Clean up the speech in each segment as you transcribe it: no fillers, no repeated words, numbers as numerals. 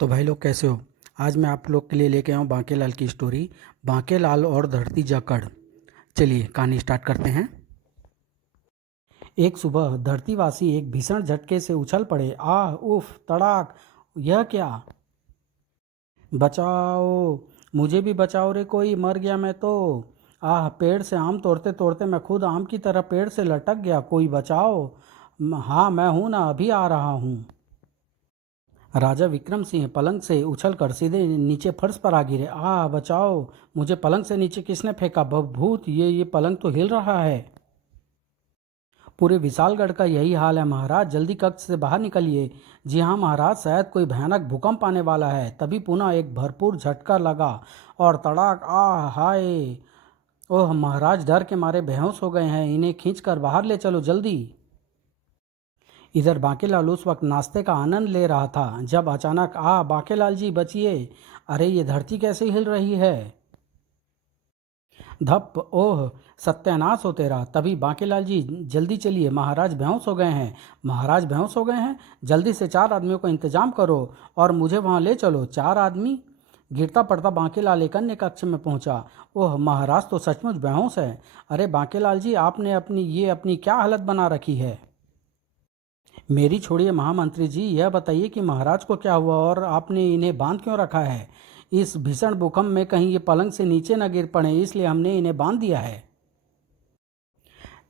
तो भाई लोग कैसे हो। आज मैं आप लोग के लिए लेके आया हूँ बांकेलाल की स्टोरी, बांकेलाल और धरती जकड़। चलिए कहानी स्टार्ट करते हैं। एक सुबह धरतीवासी एक भीषण झटके से उछल पड़े। आह उफ तड़ाक! यह क्या? बचाओ! मुझे भी बचाओ रे, कोई मर गया मैं तो। आह, पेड़ से आम तोड़ते तोड़ते मैं खुद आम की तरह पेड़ से लटक गया, कोई बचाओ। हाँ मैं हूँ ना, अभी आ रहा हूँ। राजा विक्रम सिंह पलंग से उछलकर सीधे नीचे फर्श पर आ गिरे। बचाओ! मुझे पलंग से नीचे किसने फेंका? भूत! ये पलंग तो हिल रहा है। पूरे विशालगढ़ का यही हाल है महाराज, जल्दी कक्ष से बाहर निकलिए। जी हाँ महाराज, शायद कोई भयानक भूकंप आने वाला है। तभी पुनः एक भरपूर झटका लगा और तड़ाक! हाय! ओह महाराज, डर के मारे बेहोश हो गए हैं, इन्हें खींचकर बाहर ले चलो जल्दी। इधर बांकेलाल उस वक्त नाश्ते का आनंद ले रहा था जब अचानक बांकेलाल जी बचिए! अरे ये धरती कैसे हिल रही है? धप! ओह सत्यानाश हो तेरा! तभी बांकेलाल जी, जल्दी चलिए, महाराज बेहोश हो गए हैं। महाराज बेहोश हो गए हैं? जल्दी से 4 आदमियों का इंतजाम करो और मुझे वहां ले चलो। 4 आदमी? गिरता पड़ता बांकेलाल एक अन्य कक्ष में पहुंचा। ओह महाराज तो सचमुच बेहोश है। अरे बांकेलाल जी, आपने अपनी क्या हालत बना रखी है? मेरी छोड़िए महामंत्री जी, यह बताइए कि महाराज को क्या हुआ और आपने इन्हें बांध क्यों रखा है? इस भीषण भूकंप में कहीं ये पलंग से नीचे न गिर पड़े, इसलिए हमने इन्हें बांध दिया है।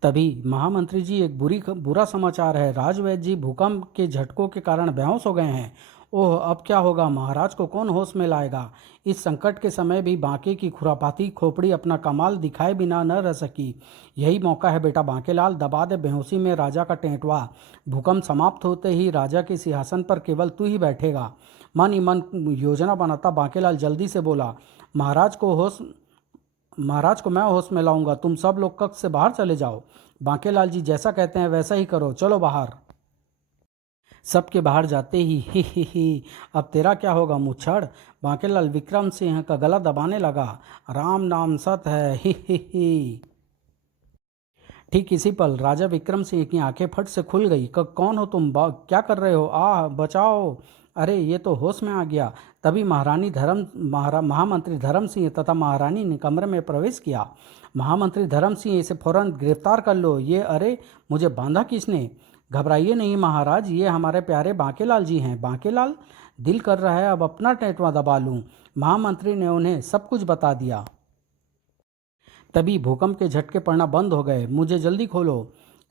तभी महामंत्री जी, एक बुरा समाचार है। राजवैद्य जी भूकंप के झटकों के कारण बेहोश हो गए हैं। ओह अब क्या होगा? महाराज को कौन होश में लाएगा? इस संकट के समय भी बांके की खुरापाती खोपड़ी अपना कमाल दिखाए बिना न रह सकी। यही मौका है बेटा बांकेलाल, दबा दे बेहोशी में राजा का टेंटवा। भूकंप समाप्त होते ही राजा के सिंहासन पर केवल तू ही बैठेगा। मन ही मन योजना बनाता बांकेलाल जल्दी से बोला। महाराज को मैं होश में लाऊंगा, तुम सब लोग कक्ष से बाहर चले जाओ। बांकेलाल जी जैसा कहते हैं वैसा ही करो, चलो बाहर। सबके बाहर जाते ही अब तेरा क्या होगा मुच्छड़? बांकेलाल विक्रम सिंह का गला दबाने लगा। राम नाम सत है, ही। ठीक इसी पल राजा विक्रम सिंह की आंखें फट से खुल गई। कौन हो तुम? क्या कर रहे हो? बचाओ! अरे ये तो होश में आ गया। तभी महामंत्री धर्म सिंह तथा महारानी ने कमरे में प्रवेश किया। महामंत्री धर्म सिंह, इसे फौरन गिरफ्तार कर लो। ये अरे, मुझे बांधा किसने? घबराइए नहीं महाराज, ये हमारे प्यारे बांकेलाल जी हैं। बांकेलाल? दिल कर रहा है अब अपना टेंटवा दबा लूं। महामंत्री ने उन्हें सब कुछ बता दिया। तभी भूकंप के झटके पड़ना बंद हो गए। मुझे जल्दी खोलो।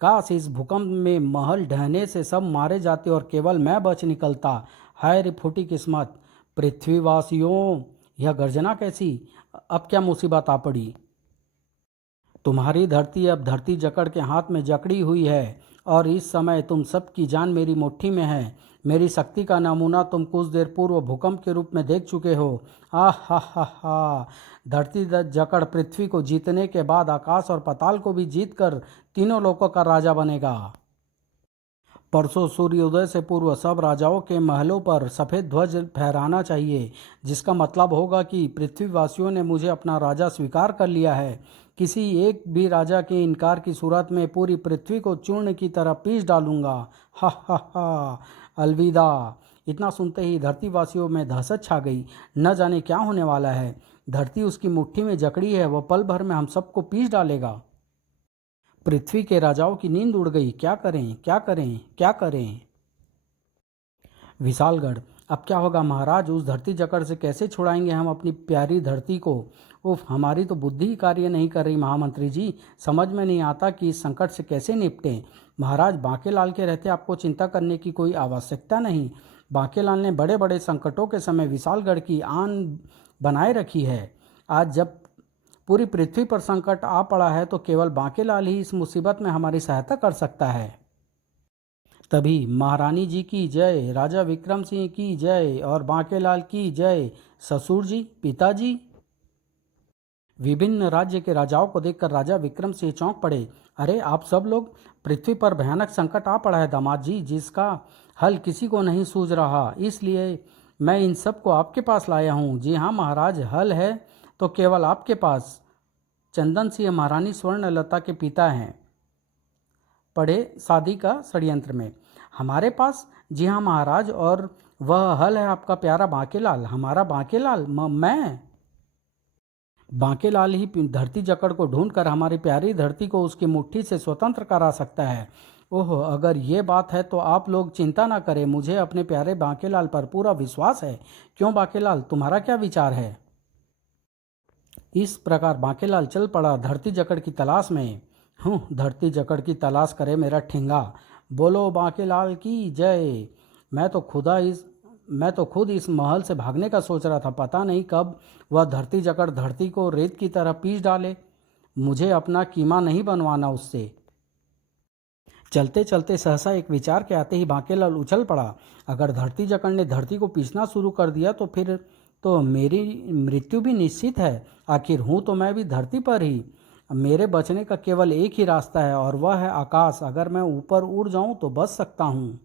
काश इस भूकंप में महल ढहने से सब मारे जाते और केवल मैं बच निकलता। हाय रे फूटी किस्मत! पृथ्वीवासियों, यह गर्जना कैसी? अब क्या मुसीबत आ पड़ी? तुम्हारी धरती अब धरती जकड़ के हाथ में जकड़ी हुई है और इस समय तुम सबकी जान मेरी मुट्ठी में है। मेरी शक्ति का नमूना तुम कुछ देर पूर्व भूकंप के रूप में देख चुके हो। हा। धरती जकड़ पृथ्वी को जीतने के बाद आकाश और पाताल को भी जीतकर तीनों लोकों का राजा बनेगा। परसों सूर्योदय से पूर्व सब राजाओं के महलों पर सफ़ेद ध्वज फहराना चाहिए, जिसका मतलब होगा कि पृथ्वीवासियों ने मुझे अपना राजा स्वीकार कर लिया है। किसी एक भी राजा के इनकार की सूरत में पूरी पृथ्वी को चूर्ण की तरह पीस डालूंगा। हा। अलविदा! इतना सुनते ही धरतीवासियों में दहशत छा गई। न जाने क्या होने वाला है। धरती उसकी मुट्ठी में जकड़ी है, वह पल भर में हम सबको पीस डालेगा। पृथ्वी के राजाओं की नींद उड़ गई। क्या करें, क्या करें, क्या करें? विशालगढ़। अब क्या होगा महाराज? उस धरती जकड़ से कैसे छुड़ाएंगे हम अपनी प्यारी धरती को? उफ, हमारी तो बुद्धि ही कार्य नहीं कर रही महामंत्री जी। समझ में नहीं आता कि इस संकट से कैसे निपटें। महाराज, बांकेलाल के रहते आपको चिंता करने की कोई आवश्यकता नहीं। बांकेलाल ने बड़े बड़े संकटों के समय विशालगढ़ की आन बनाए रखी है। आज जब पूरी पृथ्वी पर संकट आ पड़ा है तो केवल बांकेलाल ही इस मुसीबत में हमारी सहायता कर सकता है। तभी महारानी जी की जय, राजा विक्रम सिंह की जय और बांकेलाल की जय। ससुर जी, पिताजी! विभिन्न राज्य के राजाओं को देखकर राजा विक्रम सिंह चौंक पड़े। अरे आप सब लोग! पृथ्वी पर भयानक संकट आ पड़ा है दामाद जी, जिसका हल किसी को नहीं सूझ रहा, इसलिए मैं इन सब को आपके पास लाया हूँ। जी हाँ महाराज, हल है तो केवल आपके पास। चंदन सिंह महारानी स्वर्णलता के पिता हैं, पढ़े शादी का षड्यंत्र में। हमारे पास? जी हाँ महाराज, और वह हल है आपका प्यारा बांकेलाल, हमारा बांकेलाल। मैं बांकेलाल ही धरती जकड़ को ढूंढकर हमारी प्यारी धरती को उसकी मुट्ठी से स्वतंत्र करा सकता है। ओह, अगर ये बात है तो आप लोग चिंता ना करें, मुझे अपने प्यारे बांकेलाल पर पूरा विश्वास है। क्यों बांकेलाल, तुम्हारा क्या विचार है? इस प्रकार बांकेलाल चल पड़ा धरती जकड़ की तलाश में। धरती जकड़ की तलाश करे मेरा ठेंगा। बोलो बांकेलाल की जय। मैं तो खुद इस महल से भागने का सोच रहा था, पता नहीं कब वह धरती जकड़ धरती को रेत की तरह पीस डाले। मुझे अपना कीमा नहीं बनवाना उससे। चलते चलते सहसा एक विचार के आते ही बांकेलाल उछल पड़ा। अगर धरती जकड़ ने धरती को पीसना शुरू कर दिया तो फिर तो मेरी मृत्यु भी निश्चित है। आखिर हूँ तो मैं भी धरती पर ही। मेरे बचने का केवल एक ही रास्ता है और वह है आकाश। अगर मैं ऊपर उड़ जाऊं तो बच सकता हूँ,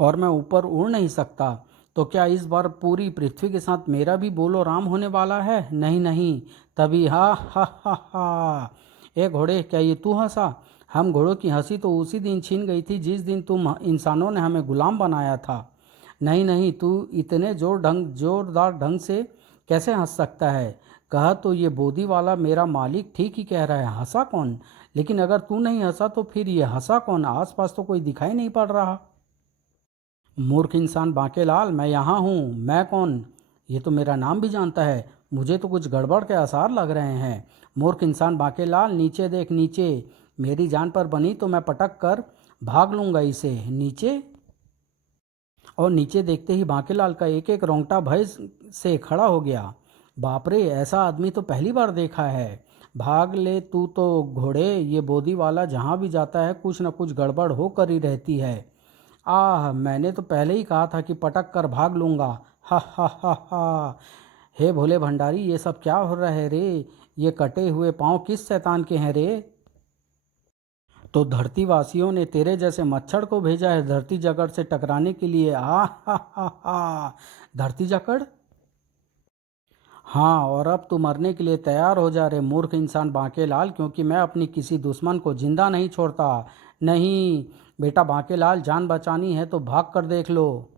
और मैं ऊपर उड़ नहीं सकता तो क्या इस बार पूरी पृथ्वी के साथ मेरा भी बोलो राम होने वाला है? नहीं नहीं। तभी हा हा हा हा। ए घोड़े, क्या ये तू हंसा? हम घोड़ों की हंसी तो उसी दिन छीन गई थी जिस दिन तुम इंसानों ने हमें गुलाम बनाया था। नहीं नहीं, तू इतने जोरदार ढंग से कैसे हंस सकता है? कहा तो ये बोदी वाला मेरा मालिक ठीक ही कह रहा है, हंसा कौन? लेकिन अगर तू नहीं हंसा तो फिर ये हंसा कौन? आसपास तो कोई दिखाई नहीं पड़ रहा। मूर्ख इंसान बांकेलाल, मैं यहाँ हूँ। मैं कौन? ये तो मेरा नाम भी जानता है। मुझे तो कुछ गड़बड़ के आसार लग रहे हैं। मूर्ख इंसान बांकेलाल, नीचे देख नीचे। मेरी जान पर बनी तो मैं पटक कर भाग लूंगा इसे। नीचे? और नीचे देखते ही बांकेलाल का एक एक रोंगटा भय से खड़ा हो गया। बाप रे, ऐसा आदमी तो पहली बार देखा है। भाग ले तू तो घोड़े, ये बोदी वाला जहाँ भी जाता है कुछ न कुछ गड़बड़ होकर ही रहती है। आह, मैंने तो पहले ही कहा था कि पटक कर भाग लूंगा। हा हा हा हा। हे भोले भंडारी, ये सब क्या हो रहा है रे? ये कटे हुए पांव किस शैतान के हैं रे? तो धरती वासियों ने तेरे जैसे मच्छर को भेजा है धरती जकड़ से टकराने के लिए। आ हा हा हा। धरती जकड़? हाँ, और अब तू मरने के लिए तैयार हो जा रे मूर्ख इंसान बांकेलाल, क्योंकि मैं अपनी किसी दुश्मन को जिंदा नहीं छोड़ता। नहीं बेटा बांकेलाल, जान बचानी है तो भाग कर देख लो।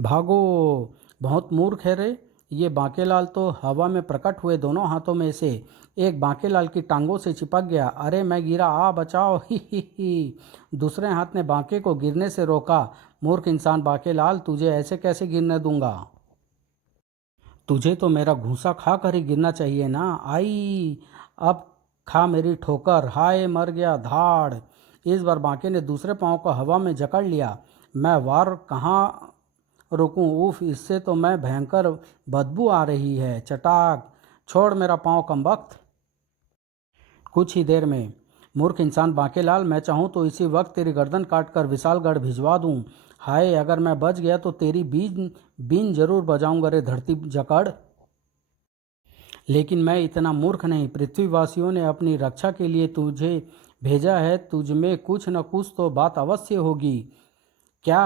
भागो। बहुत मूर्ख है रे ये बांकेलाल। तो हवा में प्रकट हुए दोनों हाथों में से एक बांकेलाल की टांगों से चिपक गया। अरे मैं गिरा, आ बचाओ, ही। दूसरे हाथ ने बांके को गिरने से रोका। मूर्ख इंसान बांकेलाल, तुझे ऐसे कैसे गिरने दूंगा? तुझे तो मेरा घूंसा खा कर ही गिरना चाहिए ना। आई, अब खा मेरी ठोकर। हाय, मर गया धाड़। इस बार बांके ने दूसरे पांव को हवा में जकड़ लिया। मैं वार कहाँ रुकूं? उफ, इससे तो मैं भयंकर बदबू आ रही है। चटाक, छोड़ मेरा पांव कमबख्त। कुछ ही देर में। मूर्ख इंसान बांकेलाल, मैं चाहूँ तो इसी वक्त तेरी गर्दन काट कर विशालगढ़ भिजवा दूँ। हाय, अगर मैं बच गया तो तेरी बीन बीन जरूर बजाऊंगा रे धरती जकड़। लेकिन मैं इतना मूर्ख नहीं। पृथ्वीवासियों ने अपनी रक्षा के लिए तुझे भेजा है। तुझ में कुछ न कुछ तो बात अवश्य होगी। क्या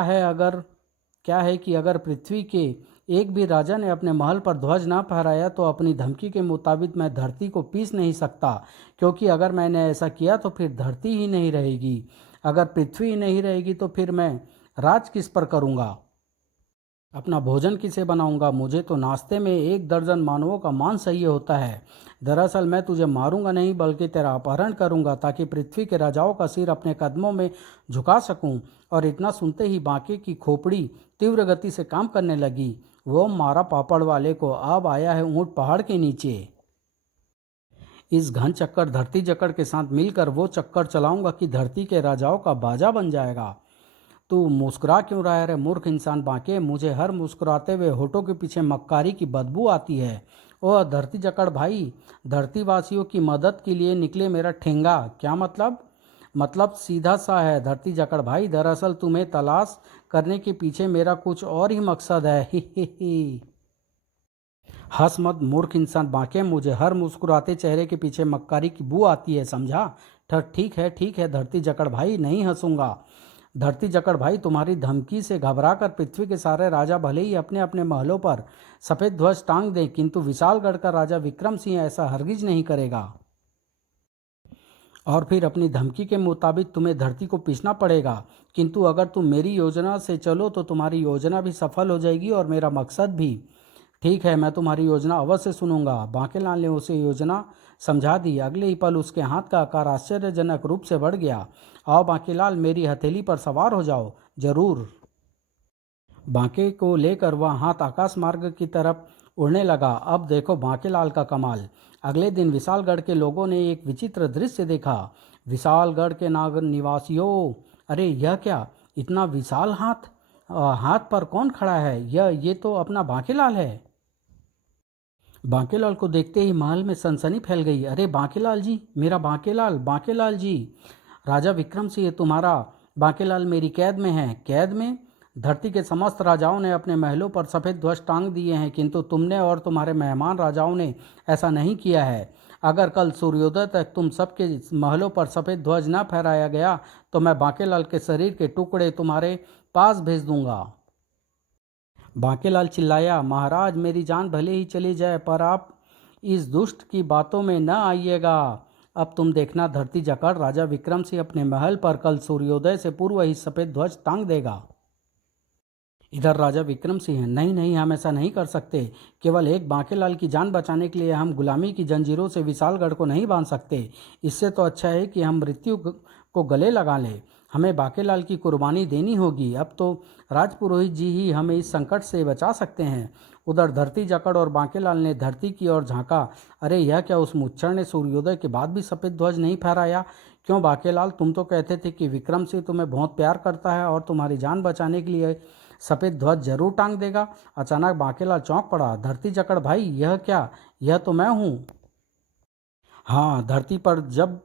है कि अगर पृथ्वी के एक भी राजा ने अपने महल पर ध्वज ना फहराया तो अपनी धमकी के मुताबिक मैं धरती को पीस नहीं सकता, क्योंकि अगर मैंने ऐसा किया तो फिर धरती ही नहीं रहेगी। अगर पृथ्वी ही नहीं रहेगी तो फिर मैं राज किस पर करूँगा? अपना भोजन किसे बनाऊंगा? मुझे तो नाश्ते में 1 दर्जन मानवों का मांस चाहिए होता है। दरअसल मैं तुझे मारूंगा नहीं बल्कि तेरा अपहरण करूंगा, ताकि पृथ्वी के राजाओं का सिर अपने कदमों में झुका सकूं। और इतना सुनते ही बांके की खोपड़ी तीव्र गति से काम करने लगी। वो मारा पापड़ वाले को, अब आया है ऊंट पहाड़ के नीचे। इस घन चक्कर धरती जकड़ के साथ मिलकर वो चक्कर चलाऊंगा कि धरती के राजाओं का बाजा बन जाएगा। तू मुस्कुरा क्यों रहा है रे मूर्ख इंसान बांके? मुझे हर मुस्कुराते हुए होठों के पीछे मक्कारी की बदबू आती है। ओह धरती जकड़ भाई, धरतीवासियों की मदद के लिए निकले मेरा ठेंगा। क्या मतलब? मतलब सीधा सा है धरती जकड़ भाई। दरअसल तुम्हें तलाश करने के पीछे मेरा कुछ और ही मकसद है। ही। हंस मत मूर्ख इंसान बांके, मुझे हर मुस्कुराते चेहरे के पीछे मक्कारी की बू आती है, समझा? ठीक है धरती जकड़ भाई, नहीं हंसूंगा। धरती जकड़ भाई, तुम्हारी धमकी से घबराकर पृथ्वी के सारे राजा भले ही अपने अपने महलों पर सफ़ेद ध्वज टांग दें, किंतु विशालगढ़ का राजा विक्रम सिंह ऐसा हरगिज नहीं करेगा। और फिर अपनी धमकी के मुताबिक तुम्हें धरती को पीसना पड़ेगा। किंतु अगर तुम मेरी योजना से चलो तो तुम्हारी योजना भी सफल हो जाएगी और मेरा मकसद भी। ठीक है, मैं तुम्हारी योजना अवश्य सुनूंगा। बांकेलाल ने उसे योजना समझा दी। अगले ही पल उसके हाथ का आकार आश्चर्यजनक रूप से बढ़ गया। आओ बांकेलाल, मेरी हथेली पर सवार हो जाओ। जरूर। बांके को लेकर वह हाथ आकाश मार्ग की तरफ उड़ने लगा। अब देखो बांकेलाल का कमाल। अगले दिन विशालगढ़ के लोगों ने एक विचित्र दृश्य देखा। विशालगढ़ के नागर निवासियों, अरे यह क्या, इतना विशाल हाथ, हाथ पर कौन खड़ा है? ये तो अपना बांकेलाल है। बांकेलाल को देखते ही महल में सनसनी फैल गई। अरे बांकेलाल जी, मेरा बांकेलाल, बांकेलाल जी। राजा विक्रम सिंह, तुम्हारा बांकेलाल मेरी कैद में है। कैद में? धरती के समस्त राजाओं ने अपने महलों पर सफ़ेद ध्वज टांग दिए हैं, किंतु तुमने और तुम्हारे मेहमान राजाओं ने ऐसा नहीं किया है। अगर कल सूर्योदय तक तुम सबके महलों पर सफ़ेद ध्वज न फहराया गया तो मैं बांकेलाल के शरीर के टुकड़े तुम्हारे पास भेज दूंगा। बांकेलाल चिल्लाया, महाराज मेरी जान भले ही चली जाए पर आप इस दुष्ट की बातों में न आइएगा। अब तुम देखना, धरती जकड़ राजा विक्रम सिंह अपने महल पर कल सूर्योदय से पूर्व ही सफ़ेद ध्वज टांग देगा। इधर राजा विक्रम सिंह, नहीं नहीं, हम ऐसा नहीं कर सकते। केवल एक बांकेलाल की जान बचाने के लिए हम गुलामी की जंजीरों से विशालगढ़ को नहीं बांध सकते। इससे तो अच्छा है कि हम मृत्यु को गले लगा लें। हमें बांकेलाल की कुर्बानी देनी होगी। अब तो राजपुरोहित जी ही हमें इस संकट से बचा सकते हैं। उधर धरती जकड़ और बांकेलाल ने धरती की ओर झांका। अरे यह क्या, उस मुच्छर ने सूर्योदय के बाद भी सफ़ेद ध्वज नहीं फहराया? क्यों बांकेलाल, तुम तो कहते थे कि विक्रम सिंह तुम्हें बहुत प्यार करता है और तुम्हारी जान बचाने के लिए सफ़ेद ध्वज जरूर टांग देगा। अचानक बांकेलाल चौंक पड़ा। धरती जकड़ भाई, यह क्या? यह तो मैं हूँ। हाँ, धरती पर जब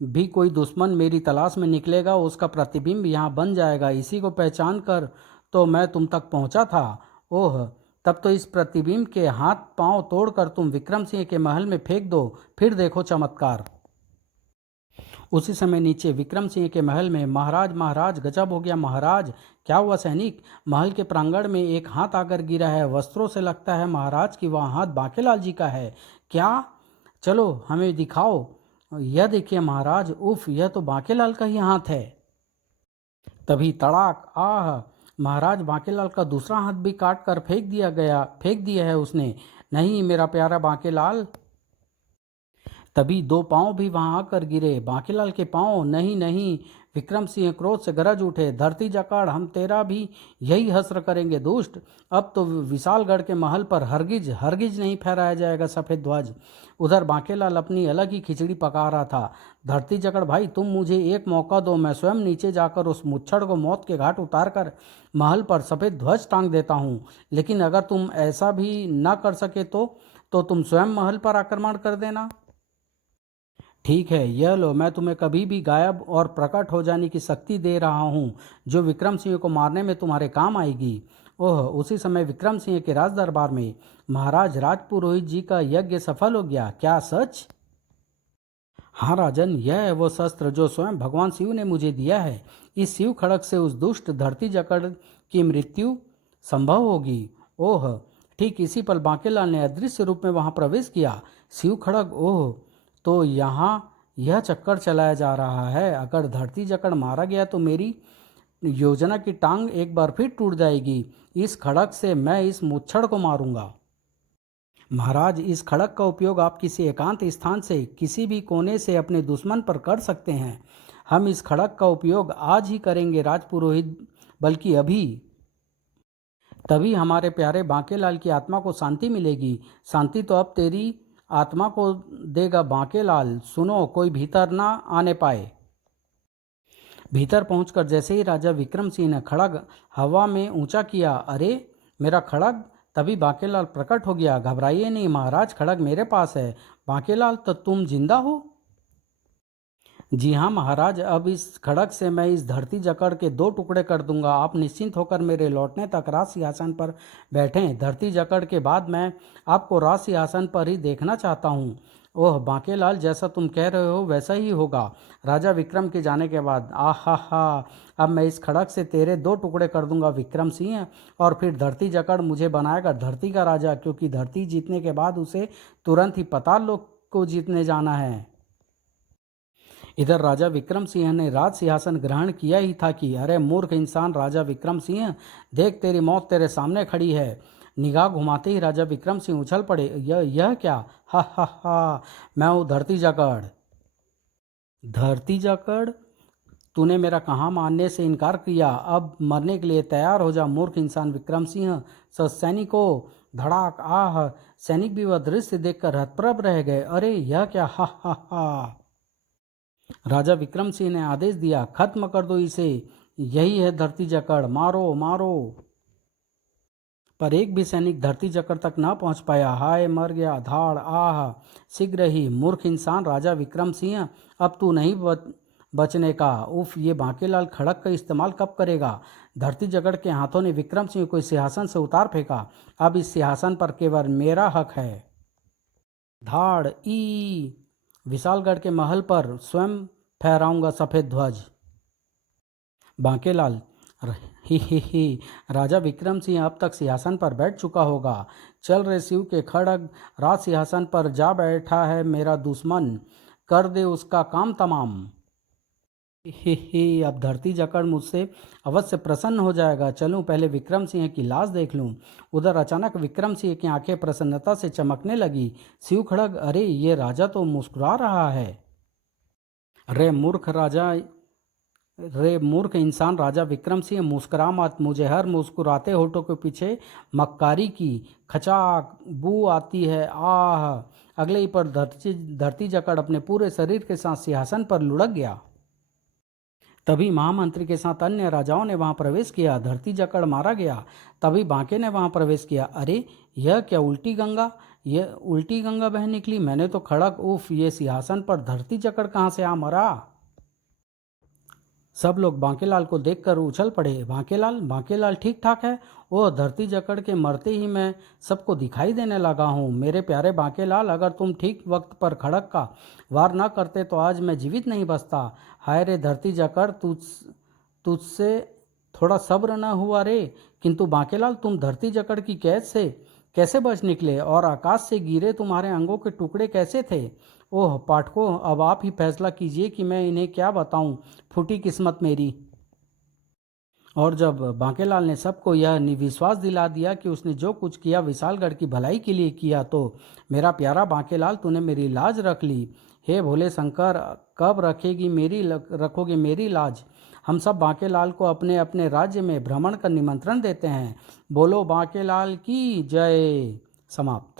भी कोई दुश्मन मेरी तलाश में निकलेगा उसका प्रतिबिंब यहाँ बन जाएगा। इसी को पहचान कर तो मैं तुम तक पहुँचा था। ओह, तब तो इस प्रतिबिंब के हाथ पांव तोड़कर तुम विक्रम सिंह के महल में फेंक दो, फिर देखो चमत्कार। उसी समय नीचे विक्रम सिंह के महल में, महाराज महाराज, गजब हो गया महाराज। क्या हुआ सैनिक? महल के प्रांगण में एक हाथ आकर गिरा है। वस्त्रों से लगता है महाराज कि वह हाथ बांकेलाल जी का है। क्या? चलो हमें दिखाओ। यह देखिए महाराज, उफ, यह तो बांकेलाल का ही हाथ है। तभी तड़ाक, आह, महाराज बांकेलाल का दूसरा हाथ भी काट कर फेंक दिया है उसने। नहीं मेरा प्यारा बांकेलाल। तभी दो पांव भी वहां आकर गिरे। बांकेलाल के पांव? नहीं नहीं। विक्रम सिंह क्रोध से गरज उठे। धरती जकाड़, हम तेरा भी यही हश्र करेंगे दुष्ट। अब तो विशालगढ़ के महल पर हरगिज हरगिज नहीं फहराया जाएगा सफ़ेद ध्वज। उधर बांकेलाल अपनी अलग ही खिचड़ी पका रहा था। धरती जकड़ भाई, तुम मुझे एक मौका दो, मैं स्वयं नीचे जाकर उस मुच्छड़ को मौत के घाट उतार कर महल पर सफ़ेद ध्वज टांग देता हूँ। लेकिन अगर तुम ऐसा भी न कर सके तो तुम स्वयं महल पर आक्रमण कर देना। ठीक है, यह लो, मैं तुम्हें कभी भी गायब और प्रकट हो जाने की शक्ति दे रहा हूँ, जो विक्रम सिंह को मारने में तुम्हारे काम आएगी। ओह, उसी समय विक्रम सिंह के राज दरबार में, महाराज राजपुरोहित जी का यज्ञ सफल हो गया। क्या सच? हाँ राजन, यह है वो शस्त्र जो स्वयं भगवान शिव ने मुझे दिया है। इस शिव खड़ग से उस दुष्ट धरती जकड़ की मृत्यु संभव होगी। ओह, ठीक इसी पल बांकेलाल ने अदृश्य रूप में वहां प्रवेश किया। शिव खड़ग? ओह, तो यहाँ यह चक्कर चलाया जा रहा है। अगर धरती जकड़ मारा गया तो मेरी योजना की टांग एक बार फिर टूट जाएगी। इस खड़ग से मैं इस मुच्छड़ को मारूंगा। महाराज, इस खड़ग का उपयोग आप किसी एकांत स्थान से किसी भी कोने से अपने दुश्मन पर कर सकते हैं। हम इस खड़ग का उपयोग आज ही करेंगे राजपुरोहित, बल्कि अभी। तभी हमारे प्यारे बांकेलाल की आत्मा को शांति मिलेगी। शांति तो अब तेरी आत्मा को देगा बांकेलाल। सुनो, कोई भीतर ना आने पाए। भीतर पहुंचकर जैसे ही राजा विक्रम सिंह ने खड़ग हवा में ऊंचा किया, अरे मेरा खड़ग! तभी बांकेलाल प्रकट हो गया। घबराइए नहीं महाराज, खड़ग मेरे पास है। बांकेलाल, तो तुम जिंदा हो? जी हाँ महाराज, अब इस खड़ग से मैं इस धरती जकड़ के दो टुकड़े कर दूंगा। आप निश्चिंत होकर मेरे लौटने तक राज सिंहासन पर बैठें। धरती जकड़ के बाद मैं आपको राज सिंहासन पर ही देखना चाहता हूँ। ओह बांकेलाल, जैसा तुम कह रहे हो वैसा ही होगा। राजा विक्रम के जाने के बाद, आहा हा, अब मैं इस खड़ग से तेरे दो टुकड़े कर दूंगा विक्रम सिंह। और फिर धरती जकड़ मुझे बनाएगा धरती का राजा, क्योंकि धरती जीतने के बाद उसे तुरंत ही पाताल लोक को जीतने जाना है। इधर राजा विक्रम सिंह ने राज सिंहासन ग्रहण किया ही था कि अरे मूर्ख इंसान राजा विक्रम सिंह, देख तेरी मौत तेरे सामने खड़ी है। निगाह घुमाते ही राजा विक्रम सिंह उछल पड़े। यह क्या? हा हा हा, मैं हूँ धरती जाकड़। धरती जाकड़? तूने मेरा कहाँ मानने से इनकार किया? अब मरने के लिए तैयार हो जा मूर्ख इंसान विक्रम सिंह। सैनिकों, धड़ाक आह! सैनिक भी वह दृश्य देखकर हतप्रभ रह गए। अरे यह क्या? हा हा हा। राजा विक्रम सिंह ने आदेश दिया, खत्म कर दो इसे, यही है धरती जकड़, मारो मारो। पर एक भी सैनिक धरती जकड़ तक न पहुंच पाया। हाय मर गया, धाड़ आह! शीघ्र ही मूर्ख इंसान राजा विक्रम सिंह, अब तू नहीं बचने का। उफ, ये बांकेलाल खड़क का इस्तेमाल कब करेगा? धरती जकड़ के हाथों ने विक्रम सिंह को इस सिंहासन से उतार फेंका। अब इस सिंहासन पर केवल मेरा हक है। धाड़ ई! विशालगढ़ के महल पर स्वयं फहराऊंगा सफेद ध्वज। बांकेलाल, ही, राजा विक्रम सिंह अब तक सिंहासन पर बैठ चुका होगा। चल रे शिव के खड़ग, राज सिंहासन पर जा बैठा है मेरा दुश्मन, कर दे उसका काम तमाम। ही, अब धरती जकड़ मुझसे अवश्य प्रसन्न हो जाएगा। चलूं पहले विक्रम सिंह की लाश देख लूं। उधर अचानक विक्रम सिंह की आंखें प्रसन्नता से चमकने लगी। शिव खड़ग, अरे ये राजा तो मुस्कुरा रहा है। रे मूर्ख राजा, रे मूर्ख इंसान राजा विक्रम सिंह, मुस्कुरा मत। मुझे हर मुस्कुराते होठों के पीछे मक्कारी की खचाक बू आती है। आह! अगले ही पर धरती जकड़ अपने पूरे शरीर के साथ सिंहासन पर लुढ़क गया। तभी महामंत्री के साथ अन्य राजाओं ने वहां प्रवेश किया। धरती जकड़ मारा गया। तभी बांके ने वहां प्रवेश किया। अरे यह क्या? उल्टी गंगा! यह उल्टी गंगा बह निकली। मैंने तो खड़क, उफ, ये सिंहासन पर धरती जकड़ कहाँ से आ मरा? सब लोग बांकेलाल को देखकर उछल पड़े। बांकेलाल, बांकेलाल ठीक ठाक है? ओह, धरती जकड़ के मरते ही मैं सबको दिखाई देने लगा हूँ। मेरे प्यारे बांकेलाल, अगर तुम ठीक वक्त पर खड़क का वार न करते तो आज मैं जीवित नहीं बचता। हाय रे धरती जकड़, तुझसे थोड़ा सब्र न हुआ रे। किंतु बांकेलाल, तुम धरती जकड़ की कैद से कैसे बच निकले और आकाश से गिरे तुम्हारे अंगों के टुकड़े कैसे थे? ओह पाठकों, अब आप ही फैसला कीजिए कि मैं इन्हें क्या बताऊं। फूटी किस्मत मेरी। और जब बांकेलाल ने सबको यह विश्वास दिला दिया कि उसने जो कुछ किया विशालगढ़ की भलाई के लिए किया, तो मेरा प्यारा बांकेलाल, तूने मेरी लाज रख ली। हे भोले शंकर, कब रखोगे मेरी लाज? हम सब बांकेलाल को अपने अपने राज्य में भ्रमण का निमंत्रण देते हैं। बोलो बांकेलाल की जय। समाप्त।